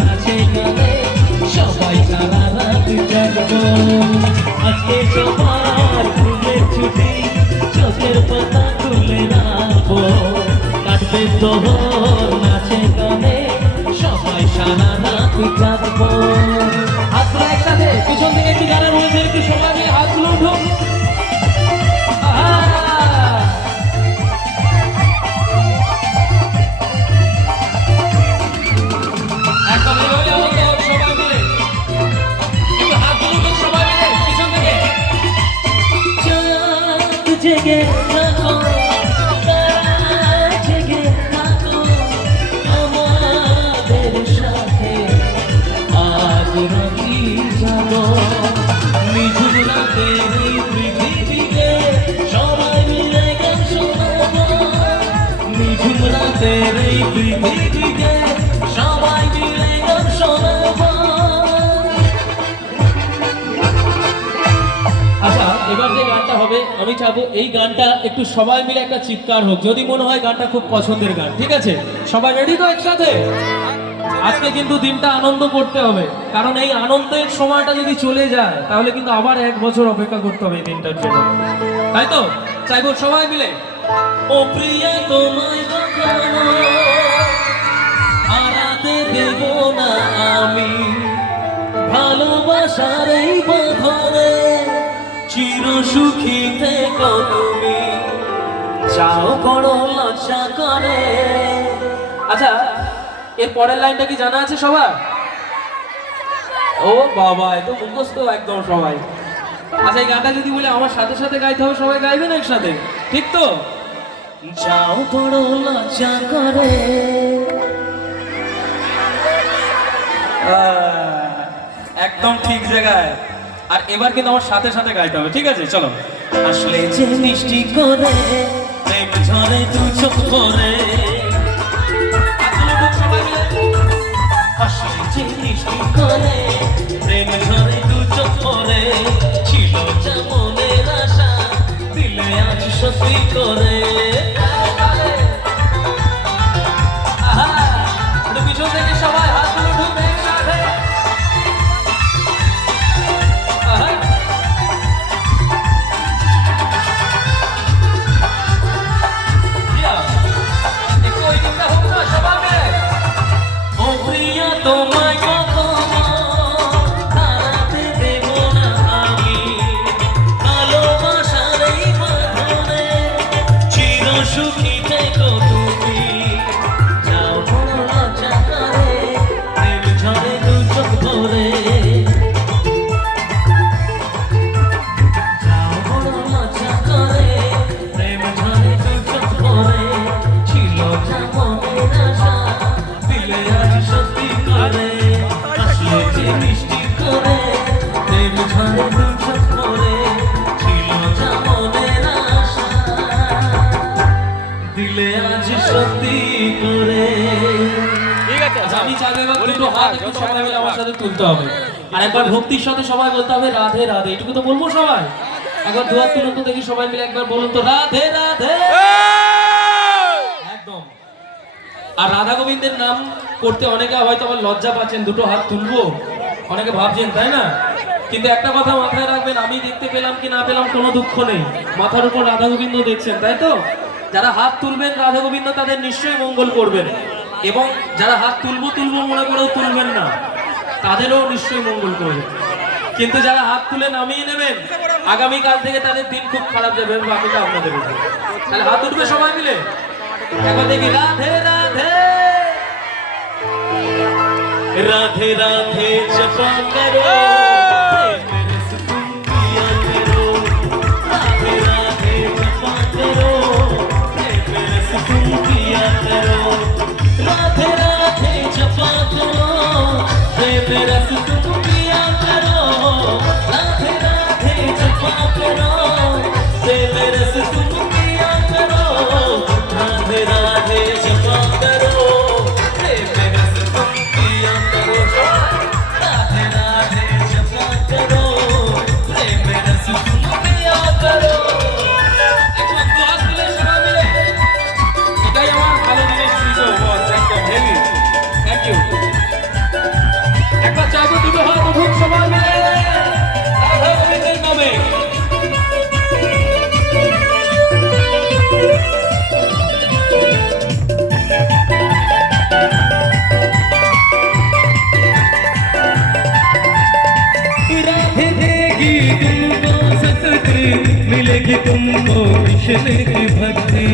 নাচে গানে সবাই সারা রাত জাগবো। আজকে সবার ফুলের ছুটি, চোখের পাতা তুলে রাখবো। কাটবে প্রহর নাচে গানে সবাই সারা রাত জাগবো। হাতগুলো একসাথে পিছন থেকে একটি গানের মধ্যে একটু সবাই মিলে হাতগুলো উঠুন। জেগে থাকো, জেগে থাকো আমাদের সাথে, আজ রাতি যাবো নিঝুম রাতের এই পৃথিবীতে সবাই মিলে গান শোনাবো। নিঝুম রাতের এই পৃথিবীতে সবাই মিলে গান শোনাবো। আচ্ছা, এবার যে গানটা হবে আমি চাবো এই গানটা একটু সবাই মিলে একটা চিৎকার হোক, যদি মনে হয় গানটা খুব পছন্দের গান। ঠিক আছে, সবাই রেডি তো একসাথে? আজকে কিন্তু দিনটা আনন্দ করতে হবে, কারণ এই আনন্দের সময়টা যদি চলে যায় তাহলে কিন্তু আবার 1 বছর অপেক্ষা করতে হবে এই দিনটার জন্য, তাই তো? চাইবো সবাই মিলে ও প্রিয়া তোমায় হারাতে দেব না আমি, ভালোবাসার এই বাঁধনে চির সুখী থেকো তুমি, চাও বড় লজ্জা করে। আচ্ছা, এর পরের লাইনটা কি জানা আছে সবার? ও বাবা, এত মুখস্থ একদম সবাই। আচ্ছা, এই গানটা যদি বলে আমার সাথে সাথে গাইতে হবে, সবাই গাইবেন একসাথে, ঠিক তো? চাও বড় লজ্জা করে। একদম ঠিক জায়গায়। আর এবার কিন্তু আমার সাথে সাথে গাইতে হবে, ঠিক আছে? চলো। আসলে যে মিষ্টি করে প্রেম ঝরে দু চোখ করে, আসলে যে মিষ্টি করে প্রেম ঝরে দু চোখ করে, ছিল যা মনের আশা দিলে আজ সত্যি করে। পিছন থেকে সবাই হাতগুলো ঢুকবে একসাথে। তোমায় কখনো হারাতে দেব না আমি, ভালোবাসার এই বাঁধনে চির সুখী থেকো তুমি, যাও বড় লজ্জা করে প্রেম ঝরে দু চোখ ভরে, যাও বড় লজ্জা করে প্রেম ঝরে দু চোখ ভরে, ছিল যা মনের আশা দিলে আজ সত্যি করে। আসলে যে মিষ্টি করে প্রেম ঝরে দু চোখ ভরে, ছিল যা মনের আশা দিলে আজ সত্যি করে। ঠিক আছে, আমি চাইবো এবার দুটো হাত একটু সবাই মিলে আমার সাথে তুলতে হবে, আর একবার ভক্তির সাথে সবাই বলতে হবে রাধে রাধে। এটুকু তো বলবো সবাই। একবার দু হাত তুলুন তো দেখি সবাই মিলে, একবার বলুন তো রাধে রাধে। একদম। আর রাধা গোবিন্দের নাম করতে অনেকে হয়তো আবার লজ্জা পাচ্ছেন, দুটো হাত তুলবো অনেকে ভাবছেন, তাই না? কিন্তু একটা কথা মাথায় রাখবেন, আমি দেখতে পেলাম কি না পেলাম কোনো দুঃখ নেই, মাথার উপর রাধা গোবিন্দ দেখছেন, তাই তো? যারা হাত তুলবেন রাধা গোবিন্দ তাদের নিশ্চয়ই মঙ্গল করবেন, এবং যারা হাত তুলবো মনে করেও তুলবেন না তাদেরও নিশ্চয়ই মঙ্গল করবেন। কিন্তু যারা হাত তুলে নামিয়ে নেবেন আগামীকাল থেকে তাদের দিন খুব খারাপ যাবে, বাকিটা আপনাদের উপর। তাহলে হাত উঠবে সবাই মিলে, একবার দেখি রাধে রাধে রাধে রাধে জপা করো, मेरे सुकून पिया करो, राधे राधे जपा करो, मेरे सुकून पिया करो, राधे राधे जपा करो, मेरा सुकून पिया करो, राधे राधे जपा करो, मेरा सुकून पिया करो, राधे राधे जपा करो, मेरा सुकून पिया करो, राधे राधे जपा करो, मेरा सुकून पिया करो। একবার দুহাত মিলে সবাই মিলে, এটাই আমার ভালো জিনিস ছিল বস, একদম হেভি। Thank you. मिलेगी तुमको कृष्ण की भक्ति,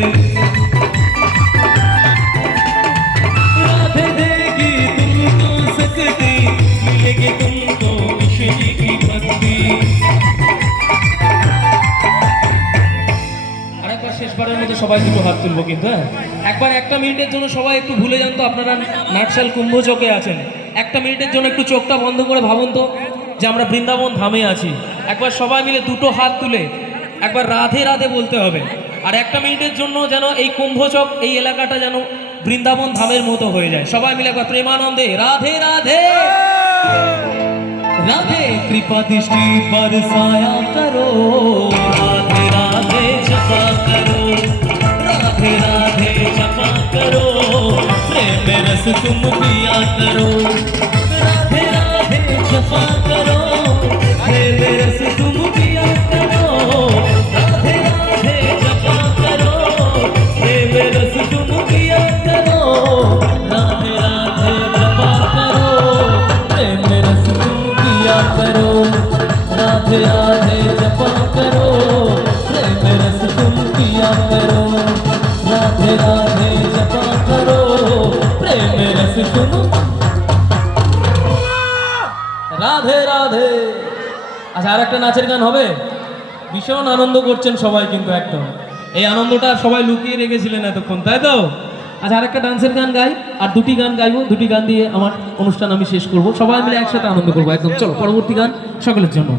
राधे देगी तुमको शक्ति, मिलेगी तुमको कृष्ण की भक्ति। আরেকবার শেষবারের মতো সবাই দুটো হাত তুলবো কিন্তু, হ্যাঁ একবার একটা মিনিটের জন্য সবাই একটু ভুলে যান তো আপনারা নাটশাল কুম্ভচকে আছেন। একটা মিনিটের জন্য একটু চোখটা বন্ধ করে ভাবুন তো যে আমরা বৃন্দাবন ধামে আছি। একবার সবাই মিলে দুটো হাত তুলে একবার রাধে রাধে বলতে হবে। আর একটা মিনিটের জন্য যেন এই কুম্ভচক এই এলাকাটা যেন বৃন্দাবন ধামের মতো হয়ে যায়। সবাই মিলে একবার প্রেমানন্দে রাধে রাধে राधे कृपा दृष्टि बरसाया करो, राधे राधे जपा करो, राधे राधे जपा करो, प्रेम रस तुम पिया करो, राधे राधे जपा करो, प्रेम रस तुम पिया करो, राधे राधे जपा करो, प्रेम रस तुम पिया करो, राधे राधे जपा करो, प्रेम रस तुम पिया करो, राधे राधे जपा करो, प्रेम रस तुम पिया करो, राधे राधे जपा करो, प्रेम रस तुम। রাধে রাধে। আচ্ছা আর একটা নাচের গান হবে, ভীষণ আনন্দ করছেন সবাই কিন্তু একদম, এই আনন্দটা সবাই লুকিয়ে রেখেছিলেন এতক্ষণ, তাই তো? আচ্ছা আর একটা ডান্সের গান গাই, আর দুটি গান গাইবো, দুটি গান দিয়ে আমার অনুষ্ঠান আমি শেষ করব। সবাই মিলে একসাথে আনন্দ করবো একদম। চলো পরবর্তী গান সকলের জন্য।